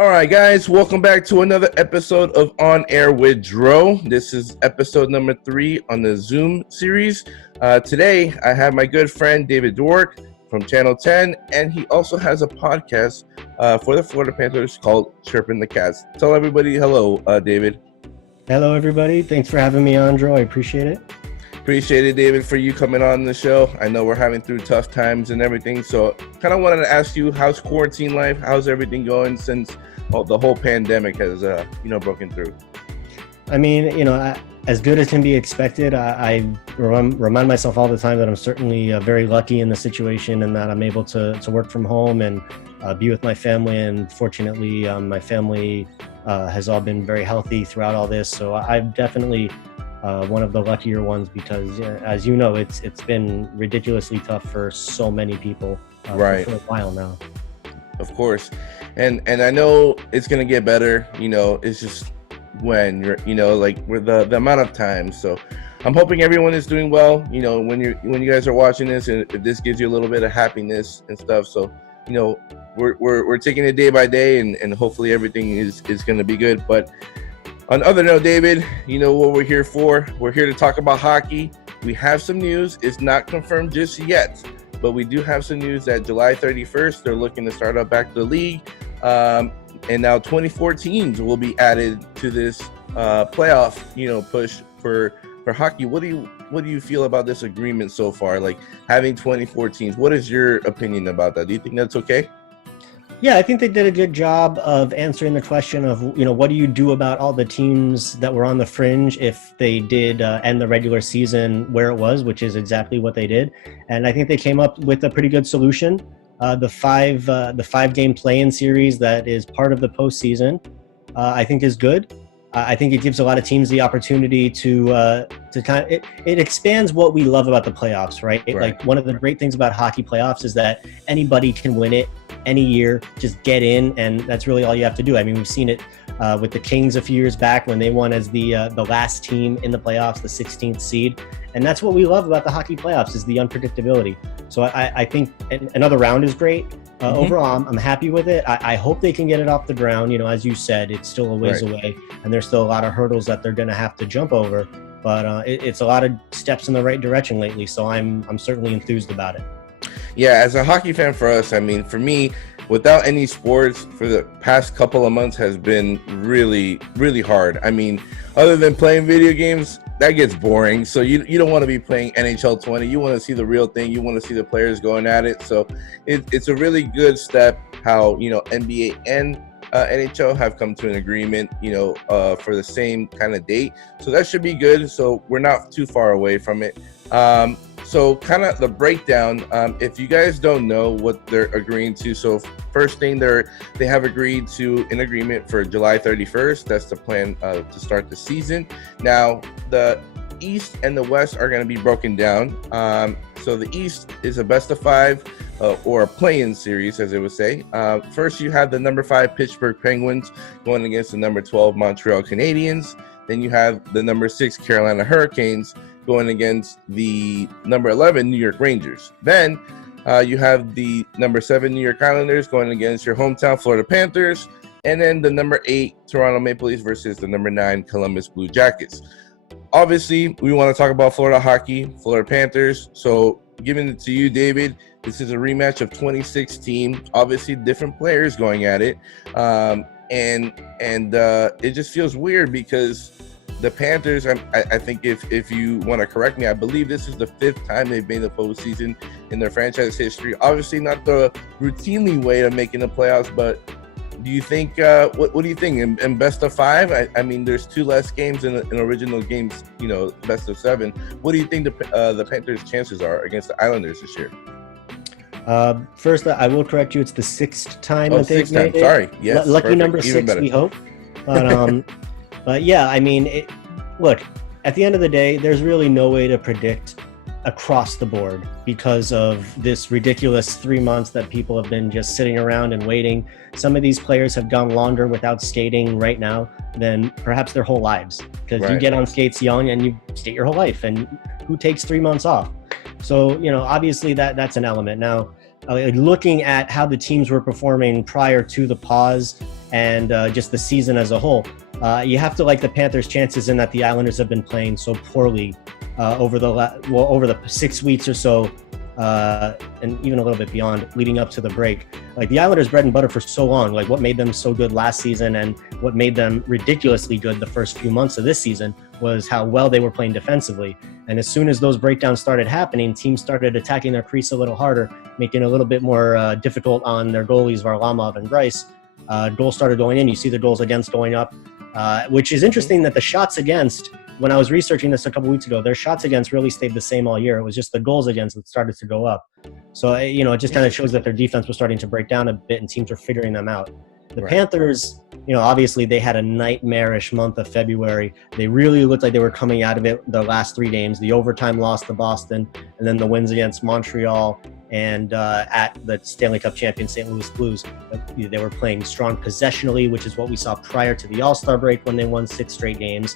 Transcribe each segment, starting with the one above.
All right, guys, welcome back to another episode of On Air with Dro. This is episode number 3 on the Zoom series. Today, I have my good friend David Dwork from Channel 10, and he also has a podcast for the Florida Panthers called Chirping the Cats. Tell everybody hello, David. Hello, everybody. Thanks for having me on, Dro. I appreciate it. Appreciate it, David, for you coming on the show. I know we're having through tough times and everything, so kind of wanted to ask you, how's quarantine life? How's everything going since the whole pandemic has, broken through? I mean, as good as can be expected, I remind myself all the time that I'm certainly very lucky in the situation and that I'm able to work from home and be with my family. And fortunately, my family has all been very healthy throughout all this. So I'm definitely one of the luckier ones because, as you know, it's been ridiculously tough for so many people right. for a while now. Of course. And I know it's going to get better, it's just when you're, with the amount of time. So I'm hoping everyone is doing well, when you guys are watching this, and if this gives you a little bit of happiness and stuff. So, we're taking it day by day, and hopefully everything is going to be good. But on other note, David, you know what we're here for. We're here to talk about hockey. We have some news. It's not confirmed just yet, but we do have some news that July 31st, they're looking to start up back the league. And now 24 teams will be added to this playoff, push for hockey. What do you feel about this agreement so far? Like having 24 teams, what is your opinion about that? Do you think that's okay? Yeah, I think they did a good job of answering the question of, what do you do about all the teams that were on the fringe if they did end the regular season where it was, which is exactly what they did. And I think they came up with a pretty good solution. The five game play-in series that is part of the postseason, I think is good. I think it gives a lot of teams the opportunity to kind of it expands what we love about the playoffs, right? Like one of the great things about hockey playoffs is that anybody can win it any year. Just get in, and that's really all you have to do. I mean, we've seen it with the Kings a few years back when they won as the last team in the playoffs, the 16th seed, and that's what we love about the hockey playoffs is the unpredictability. So I think another round is great. Overall, I'm happy with it. I hope they can get it off the ground. As you said, it's still a ways away, and there's still a lot of hurdles that they're going to have to jump over. But it's a lot of steps in the right direction lately. So I'm certainly enthused about it. Yeah, as a hockey fan for us, I mean, for me, without any sports for the past couple of months has been really, really hard. I mean, other than playing video games, that gets boring. So you don't want to be playing NHL 20. You want to see the real thing. You want to see the players going at it. So it's a really good step how, NBA and NHL have come to an agreement, for the same kind of date. So that should be good. So we're not too far away from it. So kind of the breakdown, if you guys don't know what they're agreeing to, so first thing they have agreed to an agreement for July 31st. That's the plan to start the season. Now, the East and the West are going to be broken down. So the East is a best of 5 or a play-in series, as they would say. First, you have the number 5 Pittsburgh Penguins going against the number 12 Montreal Canadiens. Then you have the number 6 Carolina Hurricanes going against the number 11 New York Rangers. Then you have the number 7 New York Islanders going against your hometown Florida Panthers. And then the number 8 Toronto Maple Leafs versus the number 9 Columbus Blue Jackets. Obviously, we want to talk about Florida hockey, Florida Panthers. So giving it to you, David, this is a rematch of 2016. Obviously, different players going at it. And it just feels weird because the Panthers, I think if you want to correct me, I believe this is the 5th time they've made the postseason in their franchise history. Obviously not the routinely way of making the playoffs, but do you think, what do you think? In best of 5? I mean, there's 2 less games in original games, best of 7. What do you think the Panthers' chances are against the Islanders this year? First, I will correct you. It's the 6th time that they've made it. Sorry. Yes. Lucky perfect. number 6, we hope. But yeah, I mean, look, at the end of the day, there's really no way to predict across the board because of this ridiculous 3 months that people have been just sitting around and waiting. Some of these players have gone longer without skating right now than perhaps their whole lives because you get on skates young and you skate your whole life, and who takes 3 months off? So, obviously that's an element. Now, looking at how the teams were performing prior to the pause, and just the season as a whole. You have to like the Panthers' chances in that the Islanders have been playing so poorly over the 6 weeks or so, and even a little bit beyond, leading up to the break. Like the Islanders' bread and butter for so long, like what made them so good last season and what made them ridiculously good the first few months of this season was how well they were playing defensively. And as soon as those breakdowns started happening, teams started attacking their crease a little harder, making it a little bit more difficult on their goalies, Varlamov and Bryce. Goals started going in. You see the goals against going up, which is interesting that the shots against, when I was researching this a couple weeks ago, their shots against really stayed the same all year. It was just the goals against that started to go up. So, it just kind of shows that their defense was starting to break down a bit and teams were figuring them out. The Panthers, obviously they had a nightmarish month of February. They really looked like they were coming out of it the last 3 games, the overtime loss to Boston, and then the wins against Montreal and at the Stanley Cup champion St. Louis Blues. They were playing strong possessionally, which is what we saw prior to the All-Star break when they won 6 straight games.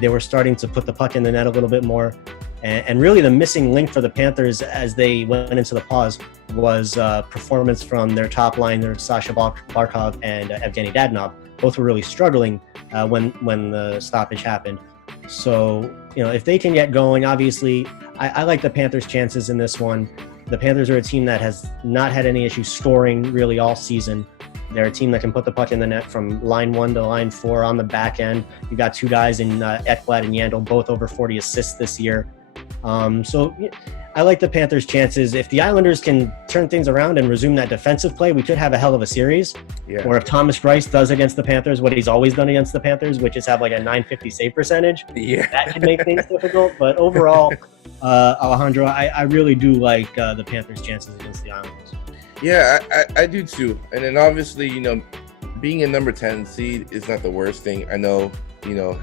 They were starting to put the puck in the net a little bit more. And really the missing link for the Panthers as they went into the pause was performance from their top line, their Sasha Barkov and Evgeny Dadonov. Both were really struggling when the stoppage happened. So, if they can get going, obviously, I like the Panthers' chances in this one. The Panthers are a team that has not had any issues scoring really all season. They're a team that can put the puck in the net from line 1 to line 4 on the back end. You got 2 guys in Ekblad and Yandel, both over 40 assists this year. So I like the Panthers' chances. If the Islanders can turn things around and resume that defensive play, we could have a hell of a series. Yeah. Or if Thomas Greiss does against the Panthers what he's always done against the Panthers, which is have like a .950 save percentage, that could make things difficult. But overall, Alejandro, I really do like the Panthers' chances against the Islanders. Yeah, I do too. And then obviously, being a number 10 seed is not the worst thing. I know,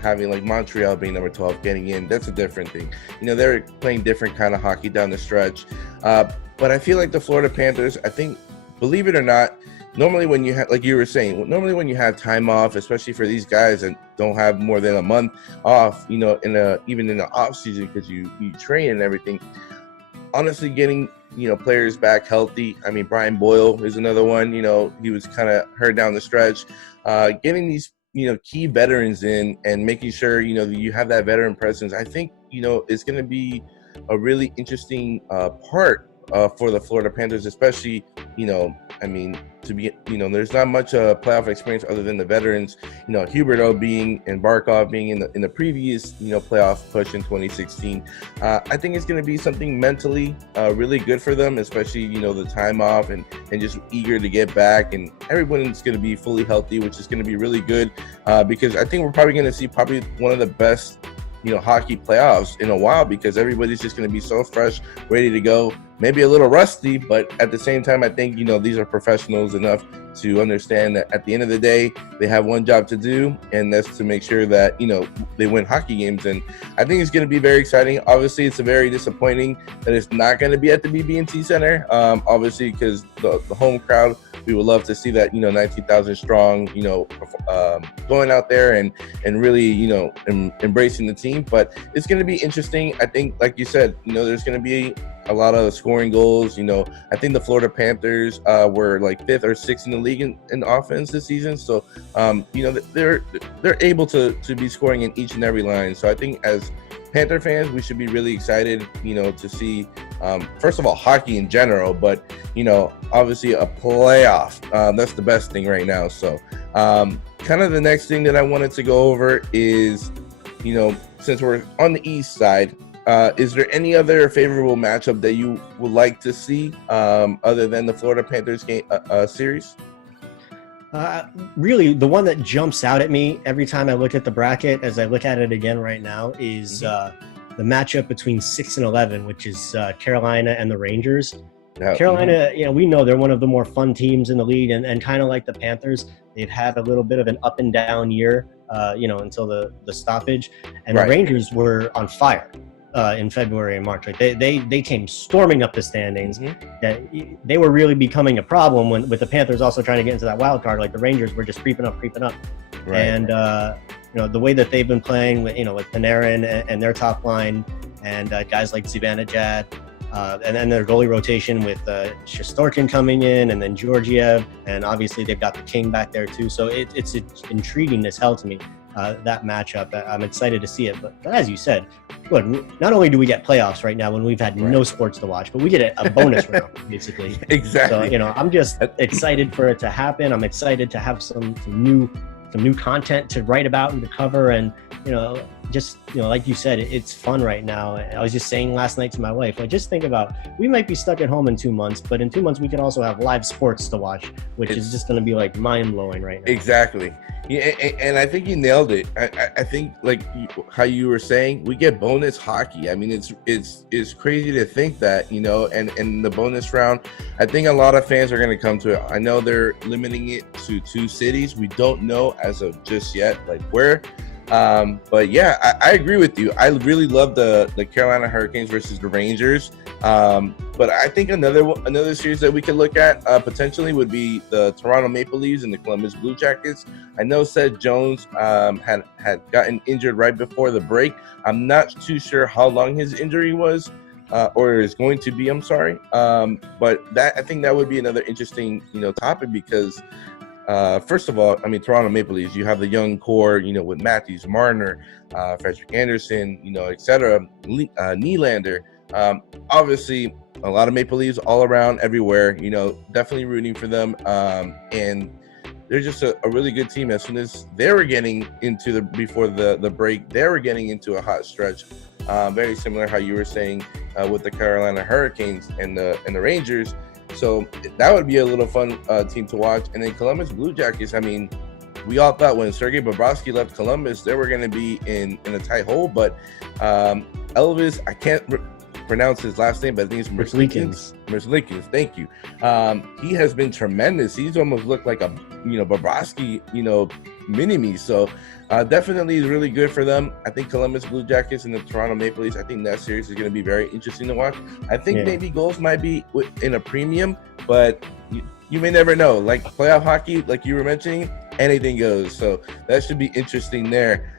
having like Montreal being number 12, getting in, that's a different thing. They're playing different kind of hockey down the stretch. But I feel like the Florida Panthers, I think, believe it or not, normally when you have, like you were saying, normally when you have time off, especially for these guys that don't have more than a month off, even in the off season because you train and everything, honestly getting players back healthy. I mean, Brian Boyle is another one. He was kind of hurt down the stretch. Getting these key veterans in and making sure that you have that veteran presence, I think is going to be a really interesting part for the Florida Panthers, especially to be there's not much playoff experience other than the veterans. Huberdeau being and Barkov being in the previous playoff push in 2016. I think it's going to be something mentally really good for them, especially the time off and just eager to get back, and everyone's going to be fully healthy, which is going to be really good because I think we're probably going to see one of the best hockey playoffs in a while, because everybody's just going to be so fresh, ready to go, maybe a little rusty, but at the same time, I think, these are professionals enough to understand that at the end of the day, they have one job to do, and that's to make sure that, they win hockey games. And I think it's going to be very exciting. Obviously, it's a very disappointing that it's not going to be at the BB&T Center, obviously, because the home crowd, we would love to see that, 19,000 strong, going out there and really, embracing the team. But it's going to be interesting. I think, like you said, there's going to be a lot of scoring goals. I think the Florida Panthers were like 5th or 6th in the league in offense this season. So, they're able to be scoring in each and every line. So I think as Panther fans, we should be really excited, to see, first of all, hockey in general, but, obviously a playoff. That's the best thing right now. So kind of the next thing that I wanted to go over is, since we're on the East side, is there any other favorable matchup that you would like to see other than the Florida Panthers game series? Really, the one that jumps out at me every time I look at the bracket, as I look at it again right now, is the matchup between 6 and 11, which is Carolina and the Rangers. Carolina, we know they're one of the more fun teams in the league, and kind of like the Panthers, they've had a little bit of an up and down year, until the stoppage, and the Rangers were on fire in February and March. Like they came storming up the standings. That they were really becoming a problem with the Panthers also trying to get into that wild card. Like the Rangers were just creeping up. And the way that they've been playing with with Panarin and their top line, and guys like Zibanejad, And then their goalie rotation with Shesterkin coming in, and then Georgiev, and obviously they've got the King back there too. So it's intriguing as hell to me, that matchup. I'm excited to see it. But as you said, look, not only do we get playoffs right now when we've had no sports to watch, but we get a bonus round, basically. Exactly. So, I'm just excited for it to happen. I'm excited to have some new content to write about and to cover, and like you said, it's fun right now. I was just saying last night to my wife, just think about, we might be stuck at home in 2 months, but in 2 months we can also have live sports to watch, which is just going to be mind-blowing right now. Exactly. Yeah, and I think you nailed it. I think, like how you were saying, we get bonus hockey. I mean, it's crazy to think that, and the bonus round, I think a lot of fans are going to come to it. I know they're limiting it to 2 cities. We don't know as of just yet, where. But yeah, I agree with you. I really love the Carolina Hurricanes versus the Rangers. But I think another series that we could look at potentially would be the Toronto Maple Leafs and the Columbus Blue Jackets. I know Seth Jones had gotten injured right before the break. I'm not too sure how long his injury was, or is going to be. I'm sorry. But I think that would be another interesting topic, because first of all, I mean, Toronto Maple Leafs, you have the young core, with Matthews, Marner, Frederik Anderson, etc., Nylander. Obviously, a lot of Maple Leafs all around, everywhere, definitely rooting for them. And they're just a really good team. As soon as they were getting into before the break, they were getting into a hot stretch. Very similar how you were saying with the Carolina Hurricanes and the Rangers. So that would be a little fun team to watch. And then Columbus Blue Jackets, I mean, we all thought when Sergei Bobrovsky left Columbus, they were going to be in a tight hole. But Elvis, I can't pronounce his last name, but I think it's Merzlikins. Thank you. He has been tremendous. He's almost looked like a Bobrovsky mini-me. So definitely is really good for them. I think Columbus Blue Jackets and the Toronto Maple Leafs, I think that series is going to be very interesting to watch. I think maybe goals might be in a premium, but you may never know. Like playoff hockey, like you were mentioning, anything goes. So that should be interesting there.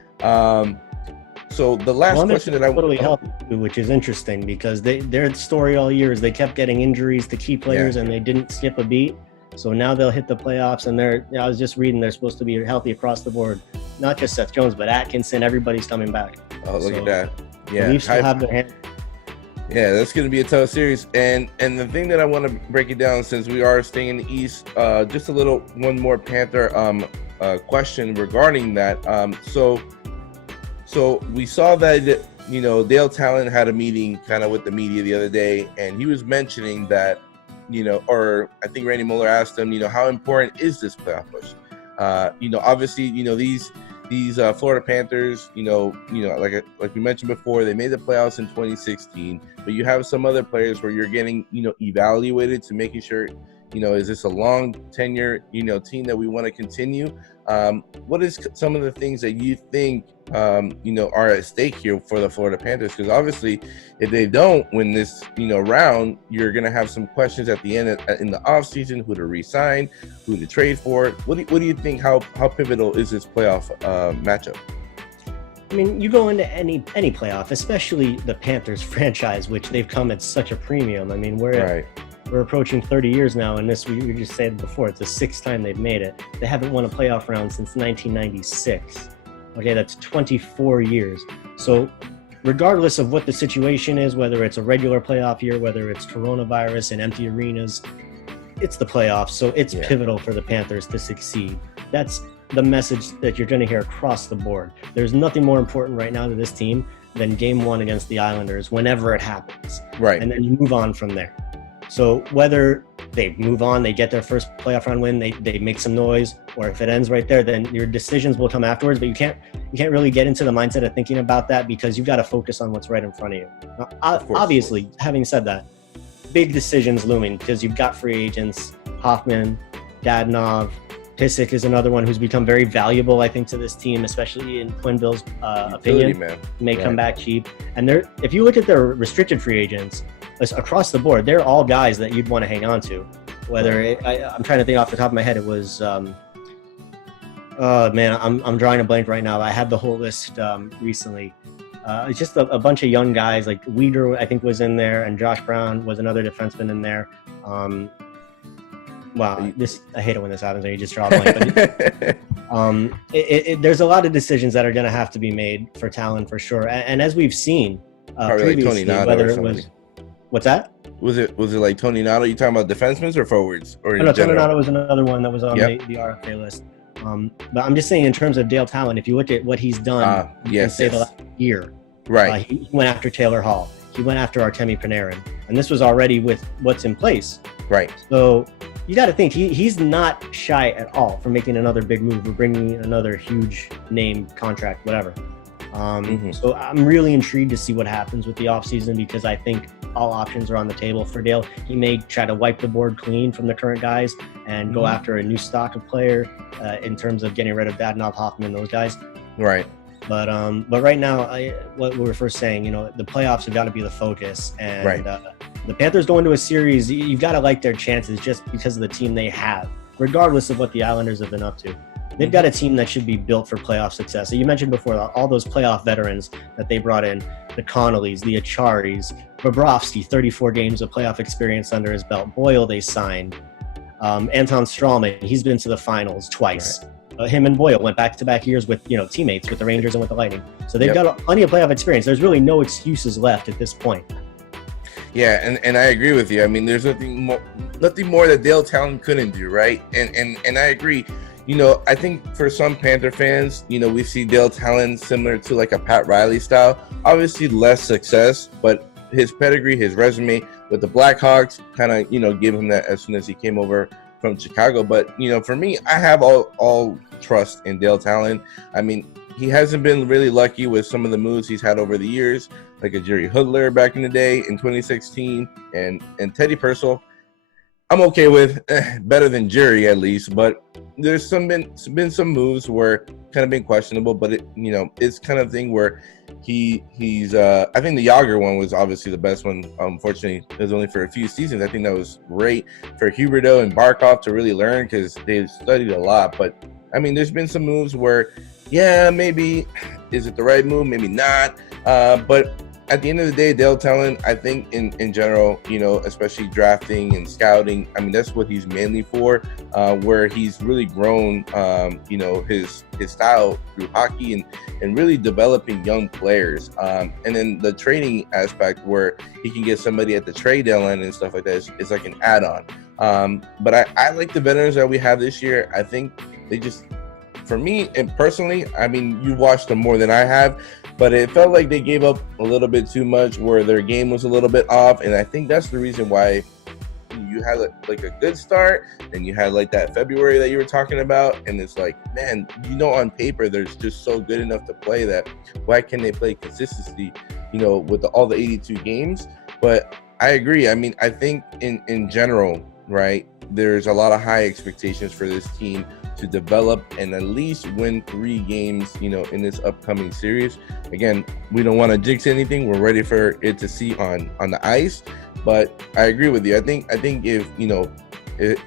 So the last question that I totally helped, which is interesting, because their story all year is they kept getting injuries to key players and they didn't skip a beat. So now they'll hit the playoffs, and I was just reading, they're supposed to be healthy across the board. Not just Seth Jones, but Atkinson, everybody's coming back. Oh, look at that. Yeah. The Leafs still have their hand. Yeah, that's going to be a tough series. And the thing that I want to break it down, since we are staying in the East, just one more Panther question regarding that. So we saw that, Dale Talon had a meeting kind of with the media the other day, and he was mentioning that, or I think Randy Mueller asked him, how important is this playoff push? Obviously, these Florida Panthers, like we mentioned before, they made the playoffs in 2016, but you have some other players where you're getting, evaluated to making sure, is this a long tenure, team that we want to continue? What is some of the things that you think, are at stake here for the Florida Panthers? Because obviously, if they don't win this, round, you're going to have some questions at the end in the offseason, who to re-sign, who to trade for. What do you think? How pivotal is this playoff matchup? I mean, you go into any playoff, especially the Panthers franchise, which they've come at such a premium. I mean, we're approaching 30 years now, and we just said before, it's the 6th time they've made it. They haven't won a playoff round since 1996. Okay, that's 24 years. So regardless of what the situation is, whether it's a regular playoff year, whether it's coronavirus and empty arenas, it's the playoffs. So it's pivotal for the Panthers to succeed. That's the message that you're going to hear across the board. There's nothing more important right now to this team than game 1 against the Islanders, whenever it happens. Right. And then you move on from there. So whether they move on, they get their first playoff round win, they make some noise, or if it ends right there, then your decisions will come afterwards. But you can't really get into the mindset of thinking about that, because you've got to focus on what's right in front of you. Now, obviously, having said that, big decisions looming, because you've got free agents, Hoffman, Dadonov, Pissick is another one who's become very valuable, I think, to this team, especially in Quenneville's opinion. May come back cheap. And if you look at their restricted free agents, across the board, they're all guys that you'd want to hang on to. Whether I'm trying to think off the top of my head, it was I'm drawing a blank right now. I had the whole list recently. It's just a bunch of young guys. Like Weeder, I think, was in there, and Josh Brown was another defenseman in there. Wow, I hate it when this happens when you just draw a blank. But there's a lot of decisions that are going to have to be made for Talon for sure. And as we've seen previously, like whether it was what's that? Was it like Tony Nato? You talking about defensemen or forwards? Or no, Tony Nato was another one that was on the RFA list. But I'm just saying, in terms of Dale Talon, if you look at what he's done, the last year, right? He went after Taylor Hall. He went after Artemi Panarin, and this was already with what's in place. Right. So you got to think he's not shy at all for making another big move or bringing another huge name contract, whatever. So I'm really intrigued to see what happens with the offseason, because I think all options are on the table for Dale. He may try to wipe the board clean from the current guys and go after a new stock of player in terms of getting rid of Dadonov, Hoffman, those guys. Right. But right now, what we were first saying, the playoffs have got to be the focus. And the Panthers go into a series, you've got to like their chances just because of the team they have, regardless of what the Islanders have been up to. They've got a team that should be built for playoff success. So you mentioned before all those playoff veterans that they brought in, the Connollys, the Acharis, Bobrovsky, 34 games of playoff experience under his belt. Boyle they signed. Anton Strawman, he's been to the finals twice. Right. Him and Boyle went back-to-back years with teammates with the Rangers and with the Lightning. So they've got plenty of playoff experience. There's really no excuses left at this point. Yeah, and I agree with you. I mean, there's nothing more that Dale Talon couldn't do, right? And I agree. I think for some Panther fans, we see Dale Talon similar to like a Pat Riley style. Obviously less success, but his pedigree, his resume with the Blackhawks kind of, gave him that as soon as he came over from Chicago. But, for me, I have all trust in Dale Talon. I mean, he hasn't been really lucky with some of the moves he's had over the years, like a Jerry Hudler back in the day in 2016 and Teddy Purcell. I'm okay with better than Jerry at least, but there's been some moves where kind of been questionable, but it's kind of thing where he's I think the Yager one was obviously the best one. Unfortunately, it was only for a few seasons. I think that was great for Huberdeau and Barkov to really learn because they've studied a lot. But I mean, there's been some moves where, maybe is it the right move, maybe not. But at the end of the day, Dale Talon, I think in general, especially drafting and scouting, I mean, that's what he's mainly for, where he's really grown, his style through hockey and really developing young players. And then the trading aspect where he can get somebody at the trade deadline and stuff like that is like an add-on. But I like the veterans that we have this year. I think they just, for me and personally, I mean, you watched them more than I have, but it felt like they gave up a little bit too much where their game was a little bit off. And I think that's the reason why you had like a good start and you had like that February that you were talking about. And it's like, man, on paper, they're just so good enough to play that why can't they play consistency, with all the 82 games? But I agree. I mean, I think in general, right, there's a lot of high expectations for this team to develop and at least win 3 games, in this upcoming series. Again, we don't want to jinx anything. We're ready for it to see on the ice. But I agree with you. I think if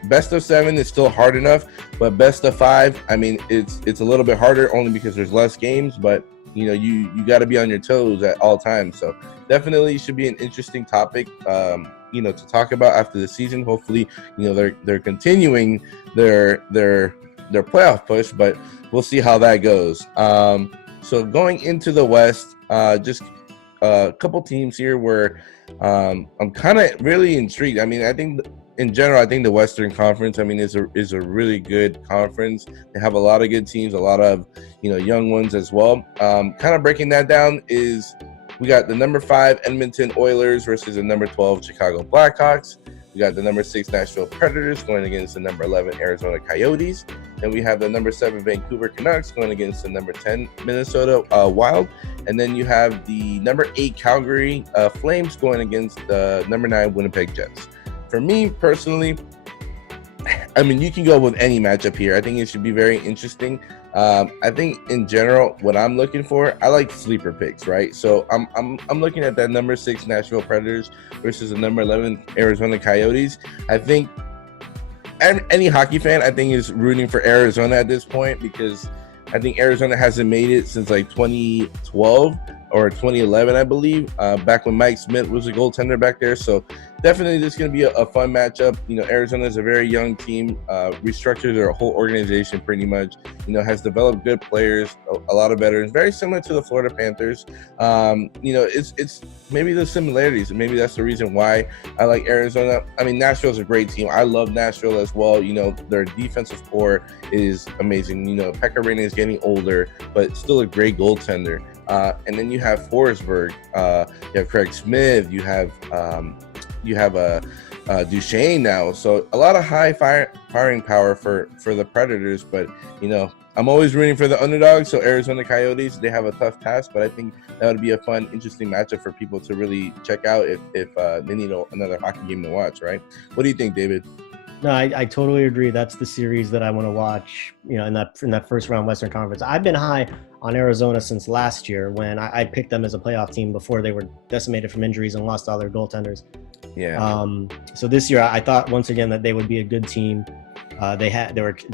best of 7 is still hard enough, but best of 5, I mean, it's a little bit harder only because there's less games. But you got to be on your toes at all times. So definitely should be an interesting topic, to talk about after the season. Hopefully, they're continuing their playoff push, but we'll see how that goes. So going into the West, just a couple teams here where I'm kind of really intrigued. I mean, I think in general, I think the Western Conference, I mean, is a really good conference. They have a lot of good teams, a lot of young ones as well. Kind of breaking that down is we got the number 5 Edmonton Oilers versus the number 12 Chicago Blackhawks. We got the number 6 Nashville Predators going against the number 11 Arizona Coyotes. And we have the number 7 Vancouver Canucks going against the number 10 Minnesota Wild. And then you have the number 8 Calgary Flames going against the number 9 Winnipeg Jets. For me personally, I mean, you can go with any matchup here. I think it should be very interesting. I think in general, what I'm looking for, I like sleeper picks, right? So I'm looking at that number 6 Nashville Predators versus the number 11 Arizona Coyotes. I think any hockey fan, I think, is rooting for Arizona at this point because I think Arizona hasn't made it since like 2012. or 2011, I believe, back when Mike Smith was a goaltender back there. So definitely this is going to be a fun matchup. Arizona is a very young team, restructured their whole organization pretty much, has developed good players, a lot of veterans, very similar to the Florida Panthers. It's maybe the similarities, and maybe that's the reason why I like Arizona. I mean, Nashville's a great team. I love Nashville as well. Their defensive core is amazing. Pekka Rinne is getting older, but still a great goaltender. And then you have Forsberg, you have Craig Smith, you have Duchesne now. So a lot of high firing power for the Predators. But I'm always rooting for the underdogs. So Arizona Coyotes, they have a tough task, but I think that would be a fun, interesting matchup for people to really check out if they need another hockey game to watch. Right? What do you think, David? No, I totally agree. That's the series that I want to watch, in that first round Western Conference. I've been high on Arizona since last year when I picked them as a playoff team before they were decimated from injuries and lost all their goaltenders. Yeah. So this year I thought once again that they would be a good team. They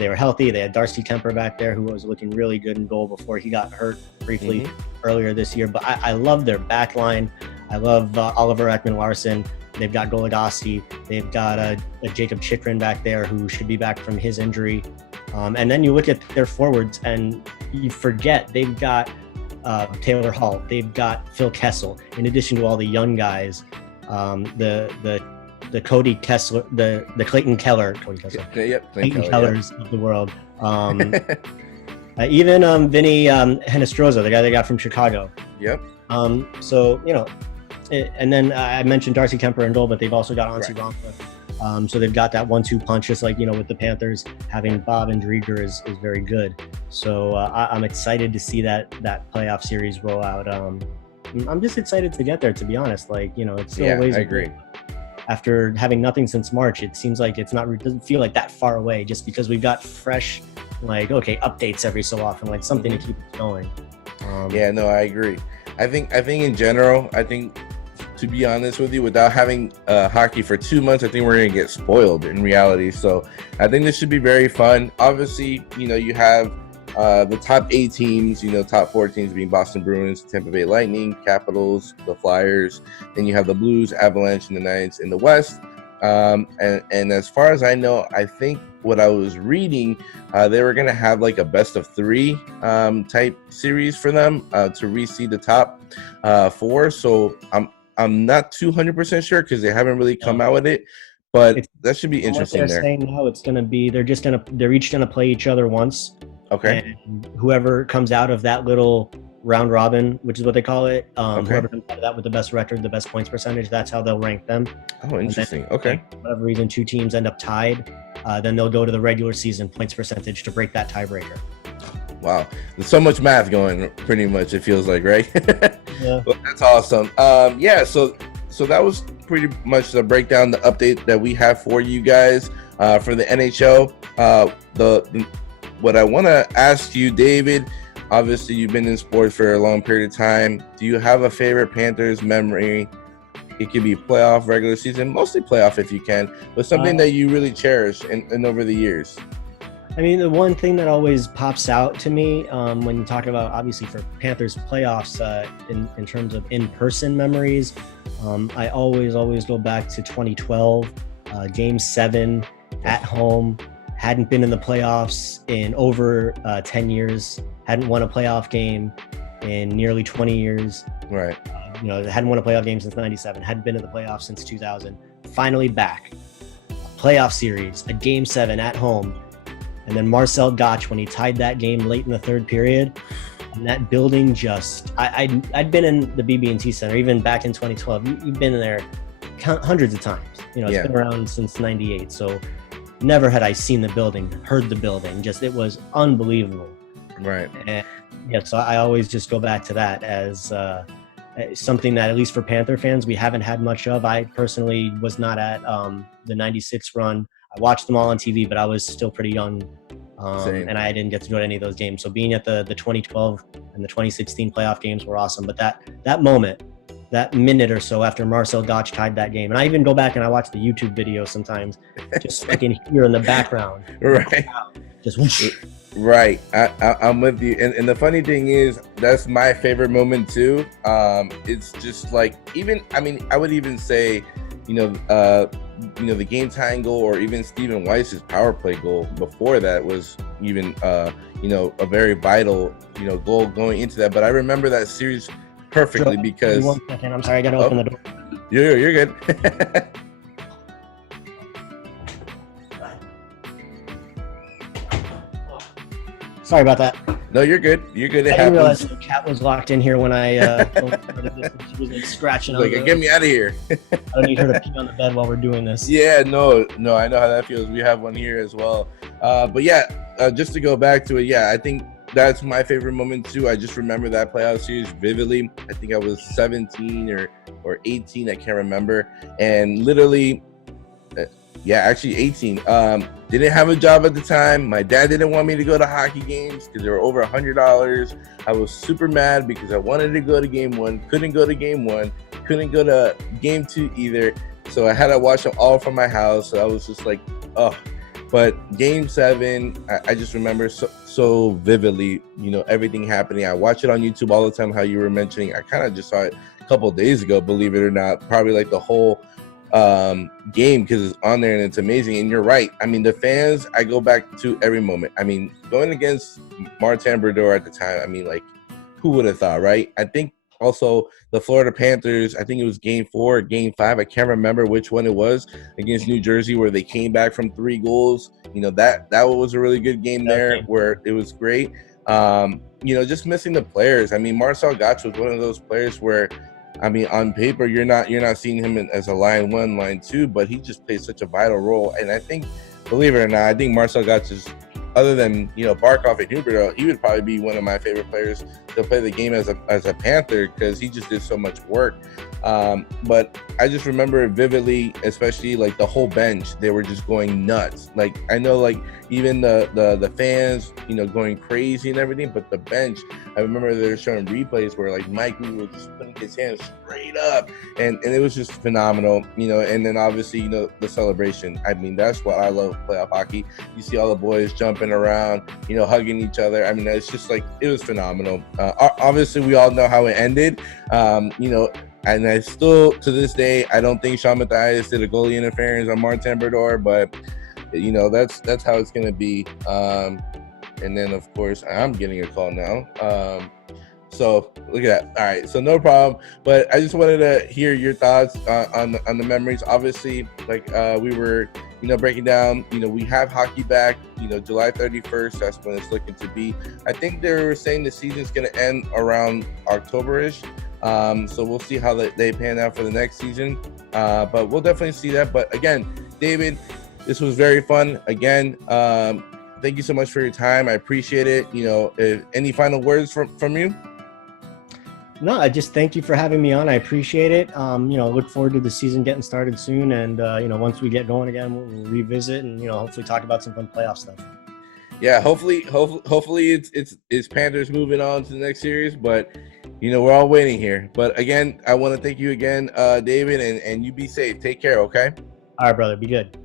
were healthy. They had Darcy Kemper back there who was looking really good in goal before he got hurt briefly earlier this year. But I love their back line. I love Oliver Ekman-Larsson. They've got Goligoski. They've got a Jacob Chikrin back there who should be back from his injury. And then you look at their forwards and you forget they've got Taylor Hall. They've got Phil Kessel. In addition to all the young guys, the Cody Kessler, the Clayton Keller, Clayton Kellers of the world. Even Vinny Hinestroza, the guy they got from Chicago. Yep. And then I mentioned Darcy Kemper and goal, but they've also got Ansi Raanta. So they've got that 1-2 punch, just like, with the Panthers. Having Bob and Drieger is very good. So I'm excited to see that playoff series roll out. I'm just excited to get there, to be honest. It's still a ways. I agree. After having nothing since March, it seems like it doesn't feel like that far away, just because we've got fresh, updates every so often, something to keep it going. I agree. I think in general, to be honest with you, without having hockey for 2 months, I think we're going to get spoiled in reality. So I think this should be very fun. Obviously, you have the top 8 teams, top 4 teams being Boston Bruins, Tampa Bay Lightning, Capitals, the Flyers. Then you have the Blues, Avalanche, and the Knights in the West. And as far as I know, I think what I was reading, they were going to have a best of 3 type series for them to reseed the top 4. So I'm not 200% sure because they haven't really come out with it, but that should be interesting. What they're saying now, it's going to be they're each going to play each other once. Okay. And whoever comes out of that little round robin, which is what they call it, whoever comes out of that with the best record, the best points percentage, that's how they'll rank them. Oh, interesting. Then, okay. For whatever reason, 2 teams end up tied, then they'll go to the regular season points percentage to break that tiebreaker. Wow, there's so much math going, pretty much, it feels like, right? Yeah. Well, that's awesome. So that was pretty much the breakdown, the update that we have for you guys for the NHL. What I want to ask you, David, obviously you've been in sports for a long period of time. Do you have a favorite Panthers memory? It could be playoff, regular season, mostly playoff if you can, but something that you really cherish and over the years. I mean, the one thing that always pops out to me when you talk about, obviously, for Panthers playoffs in terms of in-person memories, I always go back to 2012, Game 7 at home. Hadn't been in the playoffs in over 10 years. Hadn't won a playoff game in nearly 20 years. Right. Hadn't won a playoff game since 97. Hadn't been in the playoffs since 2000. Finally back. A playoff series, a Game 7 at home. And then Marcel Gottsch, when he tied that game late in the third period, and that building just, I'd been in the BB&T Center, even back in 2012. You've been in there hundreds of times. It's been around since 98. So never had I seen the building, heard the building. Just, it was unbelievable. Right. And so I always just go back to that as something that, at least for Panther fans, we haven't had much of. I personally was not at the 96 run. I watched them all on TV, but I was still pretty young, and I didn't get to go to any of those games. So being at the 2012 and the 2016 playoff games were awesome. But that moment, that minute or so after Marcel Gottsch tied that game, and I even go back and I watch the YouTube video sometimes, just so I can hear in the background, right? Just whoosh. Right. I'm with you. And the funny thing is, that's my favorite moment too. It's just like, even, I mean, I would even say, you know, the game tying goal, or even Stephen Weiss's power play goal before that was even, a very vital, goal going into that. But I remember that series perfectly Joe, give me because, 1 second. I'm sorry, I gotta open the door. you're good. Sorry about that. No, you're good. You're good. It I didn't realize happens. the cat was locked in here when I started this. She was like scratching on Like, get me out of here. I don't need her to pee on the bed while we're doing this. Yeah, no, I know how that feels. We have one here as well. But yeah, just to go back to it, yeah, I think that's my favorite moment too. I just remember that playoff series vividly. I think I was 17 or 18, I can't remember. And literally, actually 18. Didn't have a job at the time. My dad didn't want me to go to hockey games because they were over $100. I was super mad because I wanted to go to game one, couldn't go to game one, couldn't go to game two either. So I had to watch them all from my house. So I was just like, oh. But game seven, I just remember so vividly, everything happening. I watch it on YouTube all the time, how you were mentioning. I kind of just saw it a couple of days ago, believe it or not, probably like the whole game, because it's on there and it's amazing. And you're right. I mean, the fans, I go back to every moment. I mean, going against Martin Brodeur at the time, I mean, like, who would have thought, right? I think also the Florida Panthers, I think it was game 4 or game 5, I can't remember which one it was, against New Jersey, where they came back from 3 goals. That was a really good game there, where it was great. Just missing the players. I mean, Marcel Gotch was one of those players where, I mean, on paper, you're not seeing him as a line 1, line 2, but he just plays such a vital role. And I think, believe it or not, I think Marcel Gotch is, other than Barkov and Huberdeau, he would probably be one of my favorite players to play the game as a Panther, because he just did so much work. But I just remember it vividly, especially like the whole bench. They were just going nuts. Like, I know, like, even the fans, going crazy and everything, but the bench, I remember they were showing replays where like Mike was just putting his hands straight up, and it was just phenomenal, and then obviously, the celebration. I mean, that's what I love playoff hockey. You see all the boys jumping around, hugging each other. I mean, it's just like, it was phenomenal. Obviously, we all know how it ended, and I still, to this day, I don't think Sean Matthias did a goalie interference on Martin Brodeur, but that's how it's going to be. And then, of course, I'm getting a call now. So look at that. All right, so no problem. But I just wanted to hear your thoughts on the memories. Obviously, like we were, breaking down. We have hockey back. July 31st. That's when it's looking to be. I think they were saying the season's going to end around October-ish. So we'll see how they pan out for the next season. But we'll definitely see that. But again, David, this was very fun. Again, thank you so much for your time. I appreciate it. Any final words from you? No, I just thank you for having me on. I appreciate it. Look forward to the season getting started soon. And, once we get going again, we'll revisit and, hopefully talk about some fun playoff stuff. Yeah, hopefully it's Panthers moving on to the next series, but we're all waiting here. But again, I want to thank you again, David, and you be safe. Take care, okay? All right, brother. Be good.